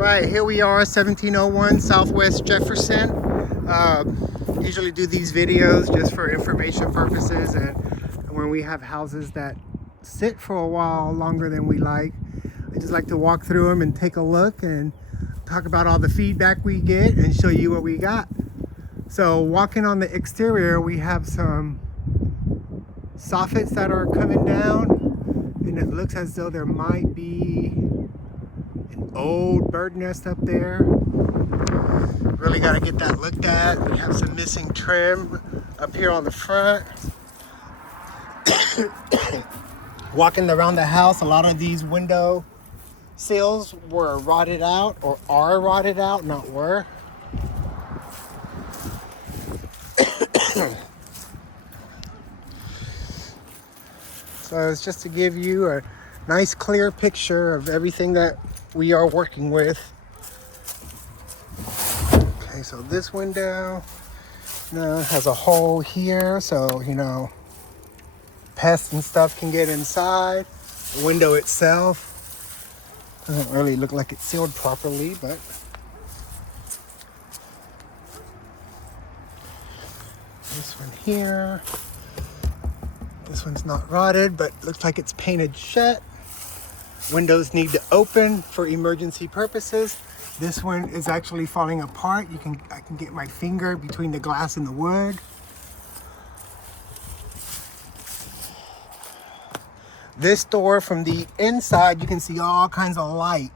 right, here we are, 1701 Southwest Jefferson. Usually do these videos just for information purposes, and when we have houses that sit for a while longer than we like, I just like to walk through them and take a look and talk about all the feedback we get and show you what we got. So walking on the exterior, we have some soffits that are coming down, and it looks as though there might be an old bird nest up there. Really got to get that looked at. We have some missing trim up here on the front. Walking around the house, a lot of these window sills were rotted out, or are rotted out, not were. So it's just to give you a nice clear picture of everything that we are working with. Okay, so this window has a hole here, so pests and stuff can get inside. The window itself doesn't really look like it's sealed properly, but this one here, this one's not rotted, but looks like it's painted shut. Windows need to open for emergency purposes. This one is actually falling apart. I can get my finger between the glass and the wood. This door, from the inside, you can see all kinds of light.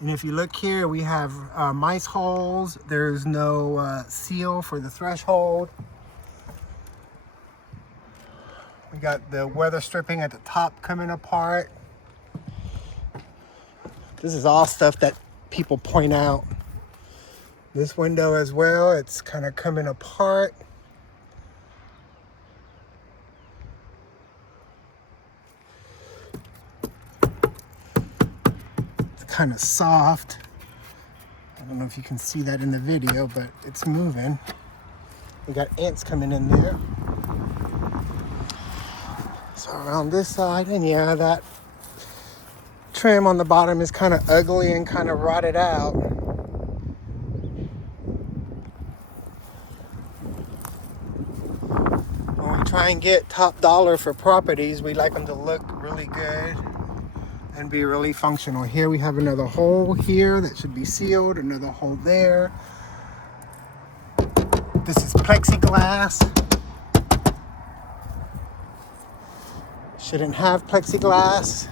And if you look here, we have mice holes. There's no seal for the threshold. We got the weather stripping at the top coming apart. This is all stuff that people point out. This window as well, it's kind of coming apart. It's kind of soft. I don't know if you can see that in the video, but it's moving. We got ants coming in there. So around this side, and yeah, that trim on the bottom is kind of ugly and kind of rotted out. When we try and get top dollar for properties, we like them to look really good and be really functional. Here we have another hole here that should be sealed, another hole there. This is plexiglass. Shouldn't have plexiglass.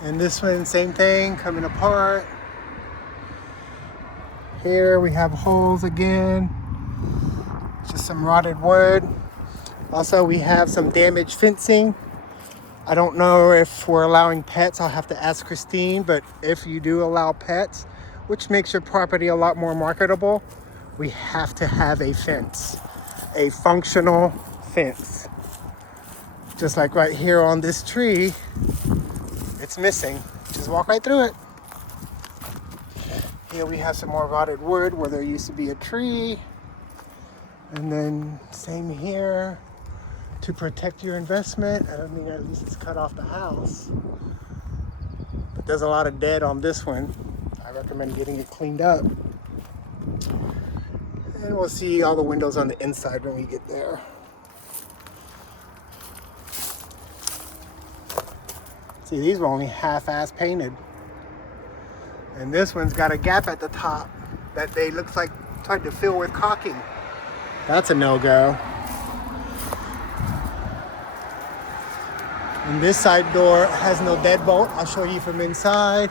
And this one, same thing, coming apart. Here we have holes again. Just some rotted wood. Also, we have some damaged fencing. I don't know if we're allowing pets. I'll have to ask Christine, but if you do allow pets, which makes your property a lot more marketable, we have to have a fence, a functional fence. Just like right here on this tree, it's missing. Just walk right through it. Here we have some more rotted wood where there used to be a tree. And then same here. To protect your investment, I mean, at least it's cut off the house. But there's a lot of dead on this one. I recommend getting it cleaned up. And we'll see all the windows on the inside when we get there. See, these were only half-ass painted. And this one's got a gap at the top that they looks like tried to fill with caulking. That's a no-go. And this side door has no deadbolt. I'll show you from inside.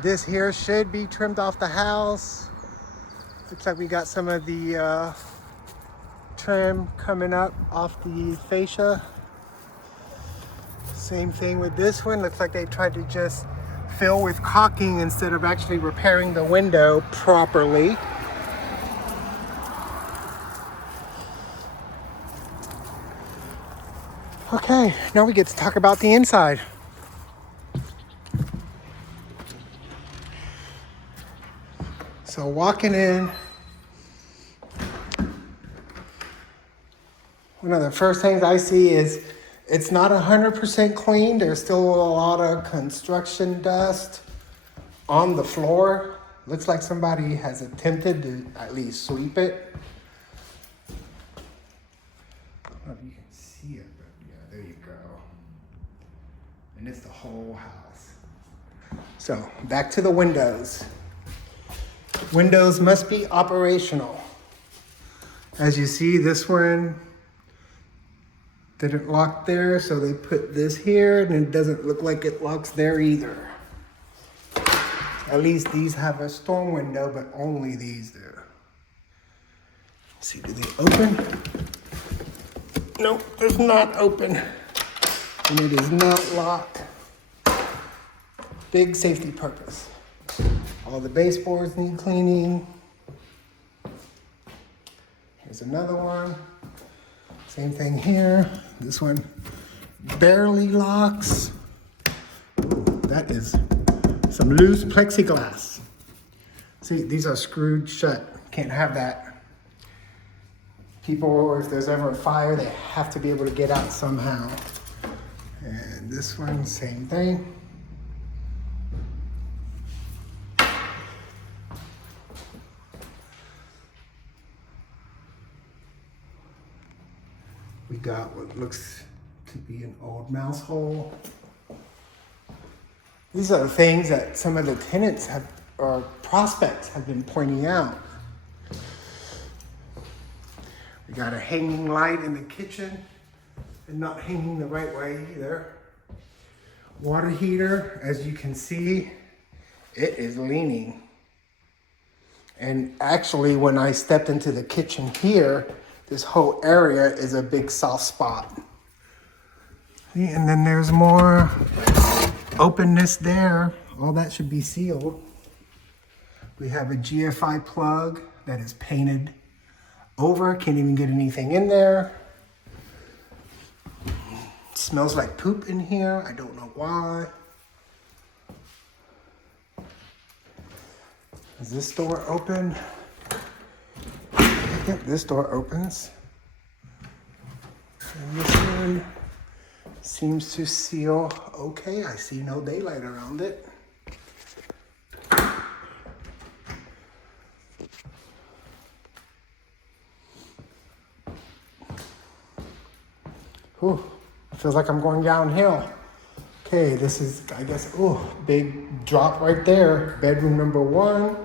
This here should be trimmed off the house. Looks like we got some of the trim coming up off the fascia. Same thing with this one. Looks like they tried to just fill with caulking instead of actually repairing the window properly. Okay, now we get to talk about the inside. So walking in, one of the first things I see is it's not 100% clean. There's still a lot of construction dust on the floor. Looks like somebody has attempted to at least sweep it. I don't know if you can see it, but yeah, there you go. And it's the whole house. So back to the windows. Windows must be operational. As you see, this one didn't lock there, so they put this here, and it doesn't look like it locks there either. At least these have a storm window, but only these do. Let's see, do they open? Nope, it's not open. And it is not locked. Big safety purpose. All the baseboards need cleaning. Here's another one. Same thing here. This one barely locks. Ooh, that is some loose plexiglass. See, these are screwed shut. Can't have that. People, if there's ever a fire, they have to be able to get out somehow. And this one, same thing. We got what looks to be an old mouse hole. These are the things that some of the tenants have, or prospects have been pointing out. We got a hanging light in the kitchen and not hanging the right way either. Water heater, as you can see, it is leaning. And actually, when I stepped into the kitchen here, this whole area is a big soft spot. See, and then there's more openness there. All that should be sealed. We have a GFI plug that is painted over. Can't even get anything in there. It smells like poop in here. I don't know why. Is this door open? Yep, this door opens. And this one seems to seal okay. I see no daylight around it. Whew, it feels like I'm going downhill. Okay, this is, I guess, big drop right there. Bedroom number 1.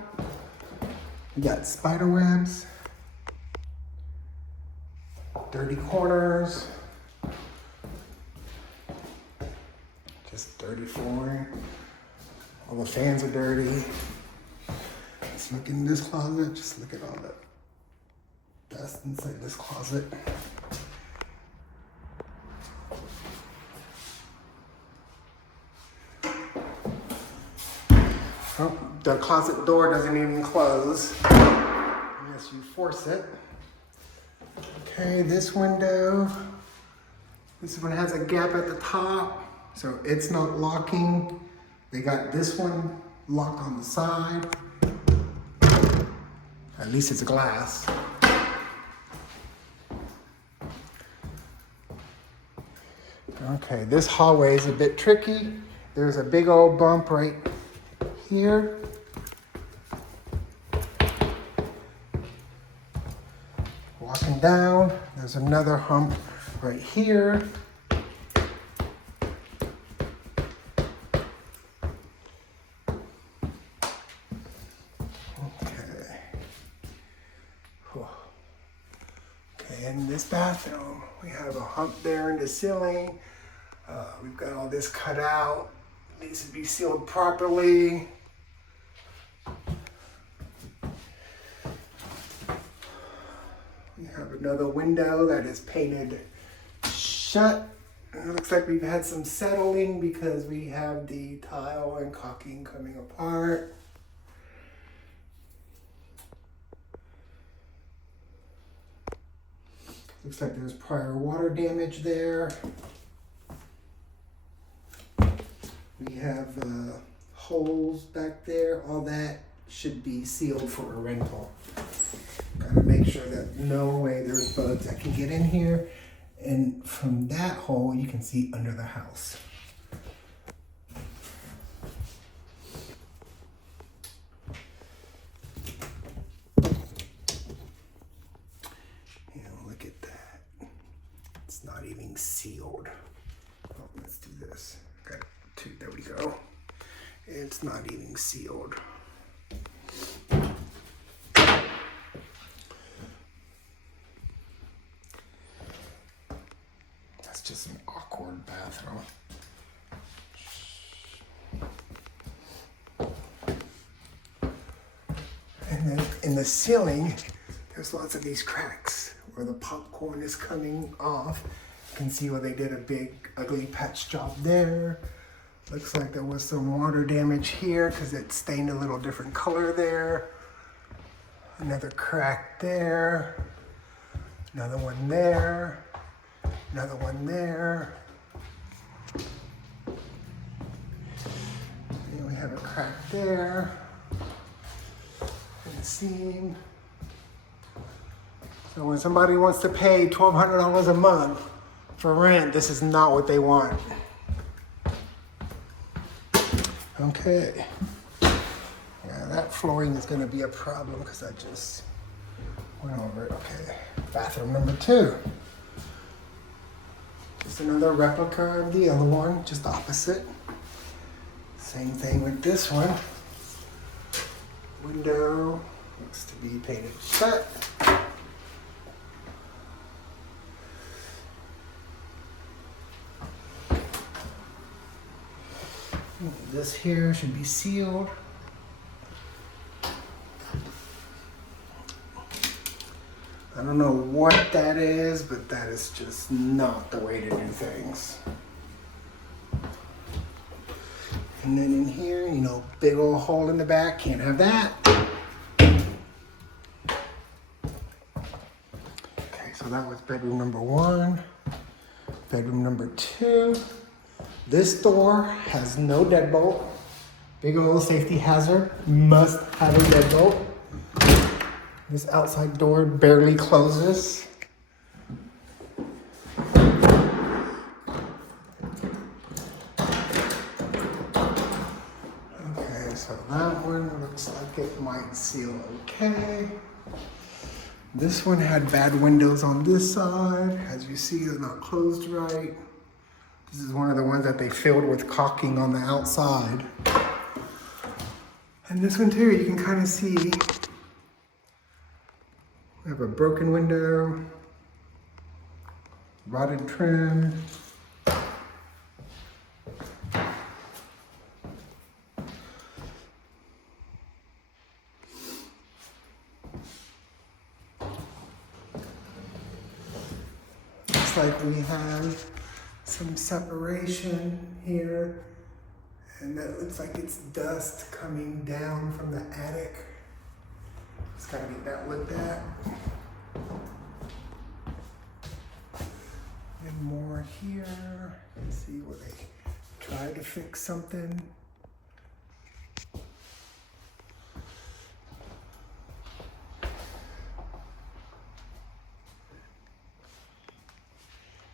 We got spider webs. Dirty corners. Just dirty flooring. All the fans are dirty. Let's look in this closet. Just look at all the dust inside this closet. Oh, the closet door doesn't even close unless you force it. Okay, this window. This one has a gap at the top, so it's not locking. They got this one locked on the side. At least it's glass. Okay, this hallway is a bit tricky. There's a big old bump right here. Walking down, there's another hump right here. Okay. Okay, in this bathroom, we have a hump there in the ceiling. We've got all this cut out. It needs to be sealed properly. We have another window that is painted shut. It looks like we've had some settling because we have the tile and caulking coming apart. Looks like there's prior water damage there. We have holes back there. All that should be sealed for a rental. Gotta make sure that no way there's bugs that can get in here. And from that hole, you can see under the house. It's not even sealed. That's just an awkward bathroom. And then in the ceiling, there's lots of these cracks where the popcorn is coming off. You can see where they did a big ugly patch job there. Looks like there was some water damage here because it stained a little different color there. Another crack there. Another one there. Another one there. And we have a crack there. In the seam. So when somebody wants to pay $1,200 a month for rent, this is not what they want. Okay. Yeah, that flooring is going to be a problem because I just went over it. Okay. Bathroom number 2. Just another replica of the other one, just opposite. Same thing with this one. Window looks to be painted shut. This here should be sealed. I don't know what that is, but that is just not the way to do things. And then in here, you know, big old hole in the back, can't have that. Okay, so that was bedroom number 1. Bedroom number 2. This door has no deadbolt. Big old safety hazard, must have a deadbolt. This outside door barely closes. Okay, so that one looks like it might seal okay. This one had bad windows on this side. As you see, they're not closed right. This is one of the ones that they filled with caulking on the outside. And this one too, you can kind of see we have a broken window, rotted trim. Looks like we have some separation here, and that looks like it's dust coming down from the attic. Just gotta get that looked at. And more here. Let's see where they try to fix something.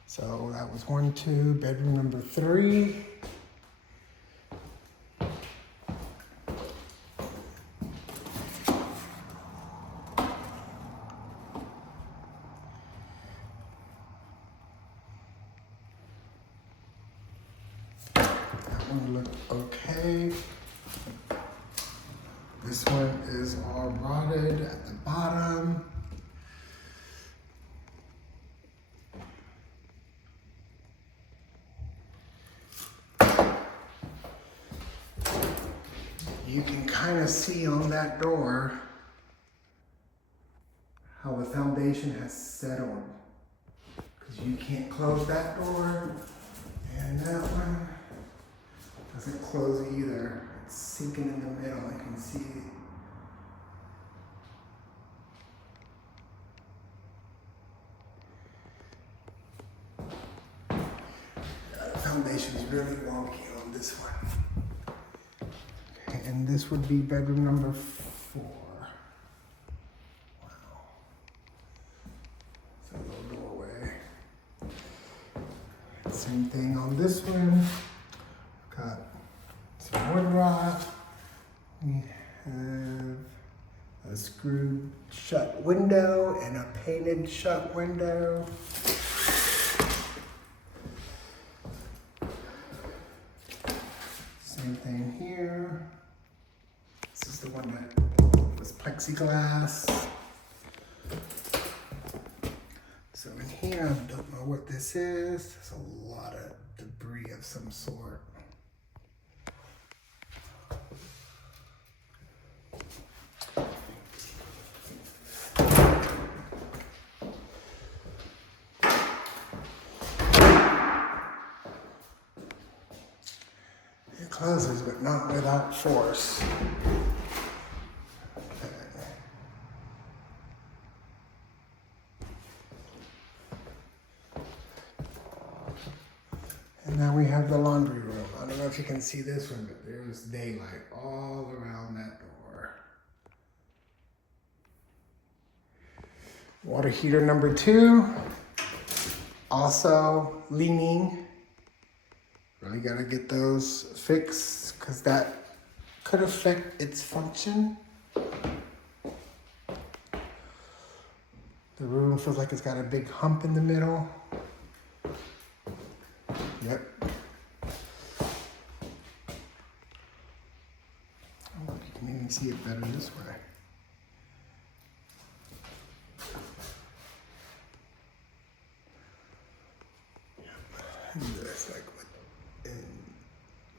So that was 1, 2, bedroom number 3. That one looked okay. This one is all rotted at the bottom. You can kind of see on that door how the foundation has settled. Because you can't close that door, and that one doesn't close either. It's sinking in the middle, I can see it. The foundation is really wonky on this one. And this would be bedroom number 4. Wow. It's a little doorway. Same thing on this one. Got some wood rot. We have a screwed shut window and a painted shut window. Same thing here. the one that was plexiglass. So in here, I don't know what this is. There's a lot of debris of some sort. It closes, but not without force. And now we have the laundry room. I don't know if you can see this one, but there's daylight all around that door. Water heater number 2, also leaning. Really gotta get those fixed because that could affect its function. The room feels like it's got a big hump in the middle. Yep. Oh, you can even see it better this way. And it's like,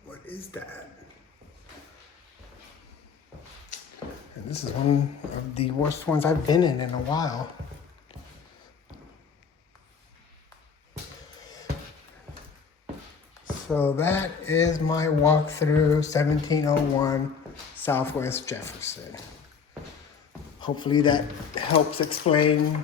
what is that? And this is one of the worst ones I've been in a while. So that is my walkthrough 1701 Southwest Jefferson. Hopefully that helps explain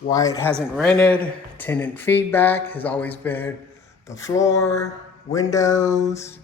why it hasn't rented. Tenant feedback has always been the floor, windows,